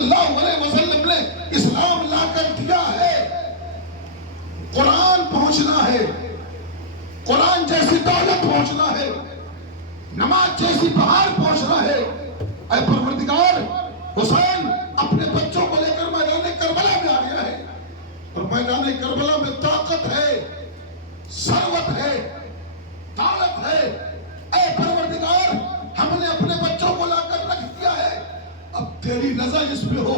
اللہ علیہ وسلم نے اسلام لا کر دیا ہے، قرآن پہنچنا ہے، قرآن جیسی دولت پہنچنا ہے، نماز جیسی بہار پہنچنا ہے۔ اے پروردگار، حسین اپنے بچوں کو لے کر میدان کربلا میں آ گیا ہے، اور میدان کربلا میں طاقت ہے، ثروت ہے، دولت ہے۔ اے پروردگار، ہم نے اپنے بچوں کو لا کر رکھ دیا ہے، اب تیری رضا اس پہ ہو،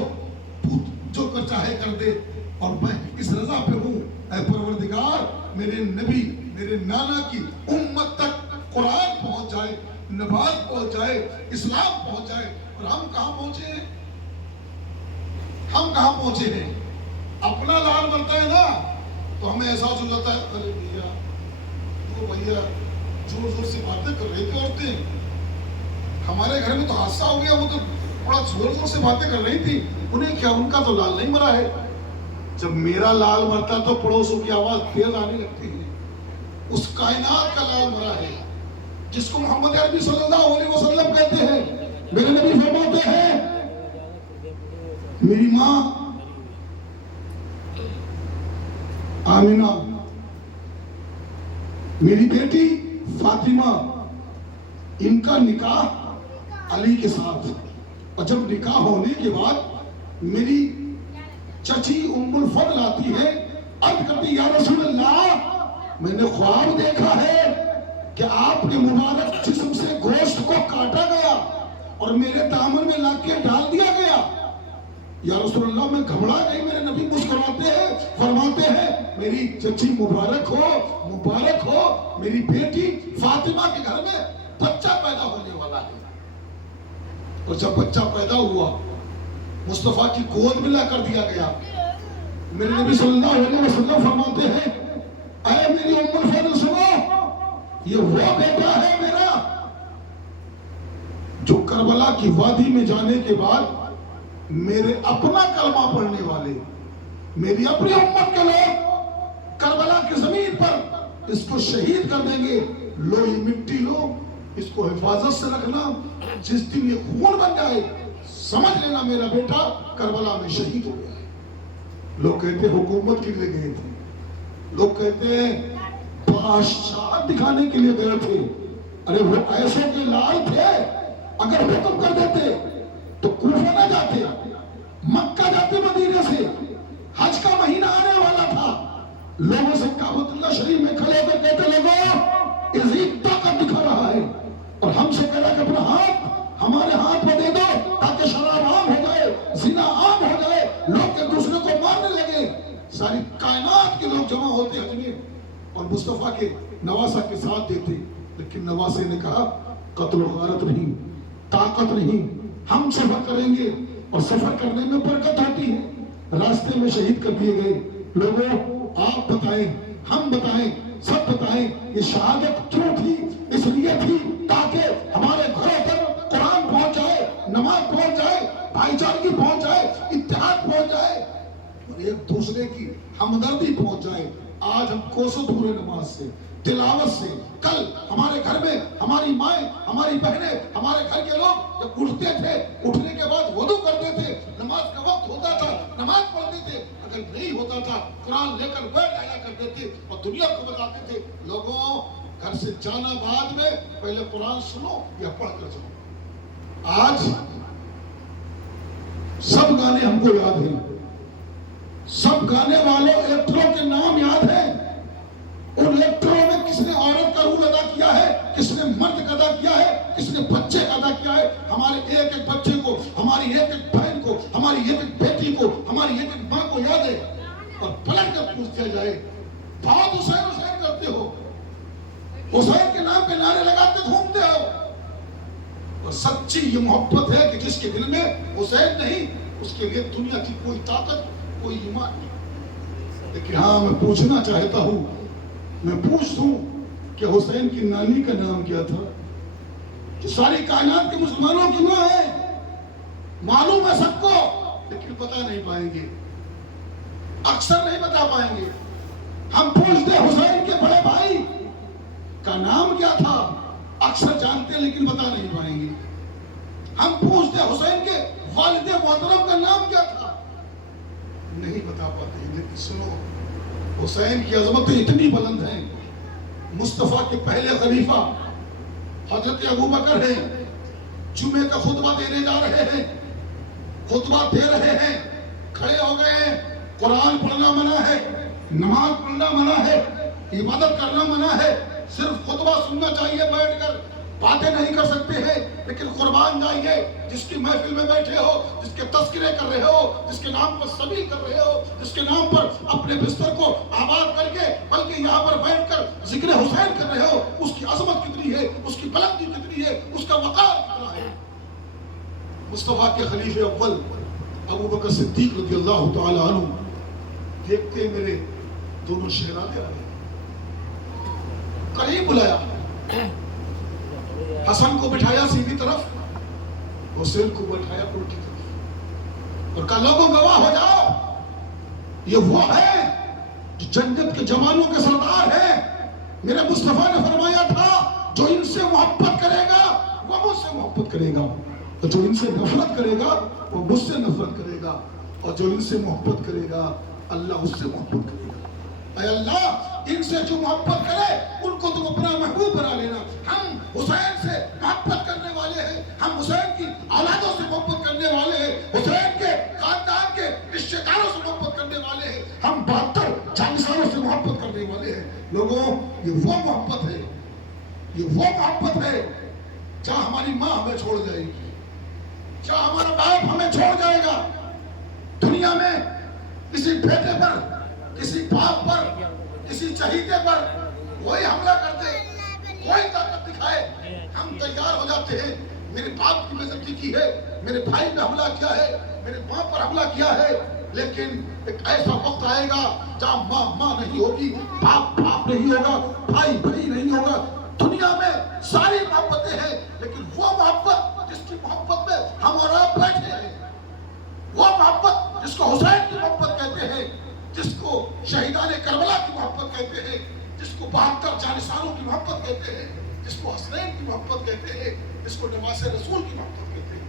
تو جو کر چاہے کر دے، اور میں اس رضا پہ ہوں۔ اے پروردگار، میرے نبی، میرے نانا کی امت تک قرآن پہنچ جائے، نماز پہنچ جائے، اسلام پہنچ جائے۔ اور ہم کہاں پہنچے ہیں؟ ہم کہاں پہنچے ہیں؟ اپنا لال بنتا ہے نا تو ہمیں احساس ہو جاتا ہے، ارے بھیا وہ بھیا زور زور سے باتیں کر رہی تھی عورتیں، ہمارے گھر میں تو حادثہ ہو گیا، وہ تو بڑا زور زور سے باتیں کر رہی تھی، انہیں کیا، ان کا تو لال نہیں مرا ہے۔ جب میرا لال مرتا تو پڑوسوں کی آواز تیز آنے لگتی ہے۔ اس کائنات کا لال مرا ہے جس کو محمد عربی صلی اللہ علیہ وسلم کہتے ہیں۔ میرے نبی فرماتے ہیں، میری ماں آمینہ، میری بیٹی فاطمہ، ان کا نکاح علی کے ساتھ، اور جب نکاح ہونے کے بعد میری چچی ام الفضل آتی ہے، عرض کرتی، یا رسول اللہ، میں نے خواب دیکھا ہے کہ آپ کے مبارک جسم سے گوشت کو کاٹا گیا اور میرے دامن میں لا کے ڈال دیا گیا۔ یا رسول اللہ، میں گھبرا گئی۔ میرے نبی مسکراتے ہیں، فرماتے ہیں، میری چچی مبارک ہو، مبارک ہو، میری بیٹی فاطمہ کے گھر میں بچہ پیدا ہونے والا ہے۔ اور جب بچہ پیدا ہوا، مصطفیٰ کی گود میں لا کر دیا گیا۔ میرے نبی صلی اللہ علیہ وسلم فرماتے ہیں، اے میری ام الفضل سنو، یہ وہ بیٹا ہے میرا جو کربلا کی وادی میں جانے کے بعد میرے اپنا کلمہ پڑھنے والے، میری اپنی امت کے لوگ کربلا کی زمین پر اس کو شہید کر دیں گے۔ لو یہ مٹی لو، اس کو حفاظت سے رکھنا، جس دن یہ خون بن جائے سمجھ لینا میرا بیٹا کربلا میں شہید ہو گیا ہے۔ لوگ کہتے ہیں حکومت کے لیے گئے تھے، لوگ کہتے ہیں بادشاہ دکھانے کے لیے گئے تھے۔ ارے وہ ایسے کے لال تھے، اگر حکم کر دیتے تو کوفہ نہ جاتے، مکہ جاتے مدینے سے۔ حج کا مہینہ آنے والا تھا، لوگوں سے کعبۃ اللہ شریف میں کھڑے ہو کر کہتے، لوگوں یزید طاقت دکھا رہا ہے، اور ہم سے کہا کہ اپنا ہاتھ ہمارے ہاتھ میں دے دو تاکہ شراب عام ہو جائے، زنا عام ہو جائے، لوگ ایک دوسرے کو مارنے لگے۔ ساری کائنات کے لوگ جمع ہوتے حج میں اور مصطفیٰ کے نواسہ کے ساتھ دیتے، لیکن نواسے نے کہا قتل و غارت نہیں، طاقت نہیں، ہم سفر کریں گے، اور سفر کرنے میں برکت آتی ہے۔ راستے میں شہید کر دیے گئے۔ لوگوں آپ بتائیں، ہم بتائیں، سب بتائیں، یہ شہادت کیوں تھی؟ اس لیے تھی تاکہ ہمارے گھروں پر قرآن پہنچ جائے، نماز پہنچ جائے، بھائی چارگی پہنچ جائے، اتحاد پہنچ جائے، اور ایک دوسرے کی ہمدردی پہنچ جائے۔ آج ہم کوسوں دور ہیں نماز سے، تلاوت سے۔ کل ہمارے گھر میں ہماری مائیں، ہماری بہنیں، ہمارے گھر کے لوگ جب اٹھتے تھے، اٹھنے کے بعد وضو کرتے تھے، نماز کا وقت ہوتا تھا، نماز پڑھتے تھے، اگر نہیں ہوتا تھا قرآن لے کر بیٹھ جایا کرتے تھے اور دنیا کو بتاتے تھے، لوگوں گھر سے جانا بعد میں پہلے قرآن سنو یا پڑھ کر جاؤ۔ آج سب گانے ہم کو یاد ہیں، سب گانے والوں ایکٹروں کے نام یاد ہیں۔ ان ایکٹروں میں کس نے عورت کا رول ادا کیا ہے، کس نے مرد کا ادا کیا ہے، کس نے بچے کا ادا کیا ہے۔ ہمارے ایک ایک بچے کو، ہماری ایک ایک بہن کو، ہماری ایک ایک بیٹی کو، ہماری ایک ایک ماں کو یاد ہے، اور پلٹ کر پوچھ دیا جائے، بہت حسین حسین کرتے ہو، حسین کے نام پہ نعرے لگاتے گھومتے ہو۔ اور سچی یہ محبت ہے کہ جس کے دل میں حسین نہیں، اس کے لیے دنیا کی کوئی طاقت، کوئی ایمان نہیں۔ لیکن ہاں، میں پوچھنا چاہتا ہوں، میں پوچھتا ہوں کہ حسین کی نانی کا نام کیا تھا، جو ساری کائنات کے مسلمانوں کی ماں ہے، معلوم ہے سب کو، لیکن بتا نہیں پائیں گے، اکثر نہیں بتا پائیں گے۔ ہم پوچھتے حسین کے بڑے بھائی کا نام کیا تھا، اکثر جانتے ہیں لیکن بتا نہیں پائیں گے۔ ہم پوچھتے حسین کے والد محترم کا نام نہیں بتا پاتے ہیں، لیکن سنو حسین کی عظمتیں اتنی بلند ہیں. مصطفیٰ کے پہلے خلیفہ حضرت ابوبکر ہیں، جمعے کا خطبہ دینے جا رہے ہیں، خطبہ دے رہے ہیں، کھڑے ہو گئے ہیں. قرآن پڑھنا منع ہے، نماز پڑھنا منع ہے، عبادت کرنا منع ہے، صرف خطبہ سننا چاہیے بیٹھ کر، باتیں نہیں کر سکتے ہیں. لیکن قربان جائیے، جس کی محفل میں بیٹھے ہو، جس کے تذکرے کر رہے ہو، جس کے نام پر سبھی کر رہے ہو، جس کے نام پر اپنے بستر کو آباد کر کے بلکہ یہاں پر بیٹھ کر ذکر حسین کر رہے ہو، اس کی عظمت کتنی ہے، اس کی بلندی کتنی ہے، اس کا وقار کتنا ہے. مصطفیٰ کے خلیفہ اول ابوبکر صدیق رضی اللہ تعالی عنہ دیکھتے میرے دونوں شہزادے آئے، قریب بلایا، حسن کو بٹھایا سیدھی طرف، حسین کو بٹھایا الٹی طرف، اور کہا لوگوں گواہ ہو جاؤ، یہ وہ ہے جو جنت کے جوانوں کے سردار ہیں. میرے مصطفیٰ نے فرمایا تھا جو ان سے محبت کرے گا وہ مجھ سے محبت کرے گا، اور جو ان سے نفرت کرے گا وہ مجھ سے نفرت کرے گا، اور جو ان سے محبت کرے گا اللہ اس سے محبت کرے گا. اے اللہ ان سے جو محبت کرے ان کو تم اپنا محبوب بنا لینا. ہم حسین سے محبت کرنے والے ہیں، ہم حسین کی اولادوں سے محبت کرنے والے ہیں، حسین کے خاندان کے رشتہ داروں سے محبت کرنے والے ہیں، ہم 72 جانشینوں سے محبت کرنے والے ہیں. لوگوں یہ وہ محبت ہے، یہ وہ محبت ہے جہاں ہماری ماں ہمیں چھوڑ جائے گی، جہاں ہمارا باپ ہمیں چھوڑ جائے گا. دنیا میں کسی بیٹے پر، کسی باپ پر، کسی چہیتے پر کوئی حملہ کرتے، کوئی طاقت دکھائے، ہم تیار ہو جاتے ہیں. میرے باپ کی بےعزتی کی ہے، میرے بھائی پہ حملہ کیا ہے، میرے ماں پر حملہ کیا ہے. لیکن ایک ایسا وقت آئے گا جہاں ماں ماں نہیں ہوگی، باپ باپ نہیں ہوگا، بھائی بھائی نہیں ہوگا. دنیا میں ساری محبتیں ہیں، لیکن وہ محبت جس کی محبت میں ہم اور آپ بیٹھے ہیں، وہ محبت جس کو حسین کی محبت کہتے ہیں، جس کو شہیدان کربلا کی محبت کہتے ہیں، جس کو 72 جانشینوں کی محبت کہتے ہیں، جس کو حسنین کی محبت کہتے ہیں، جس کو نواسے رسول کی محبت کہتے ہیں.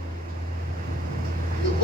یہ وہ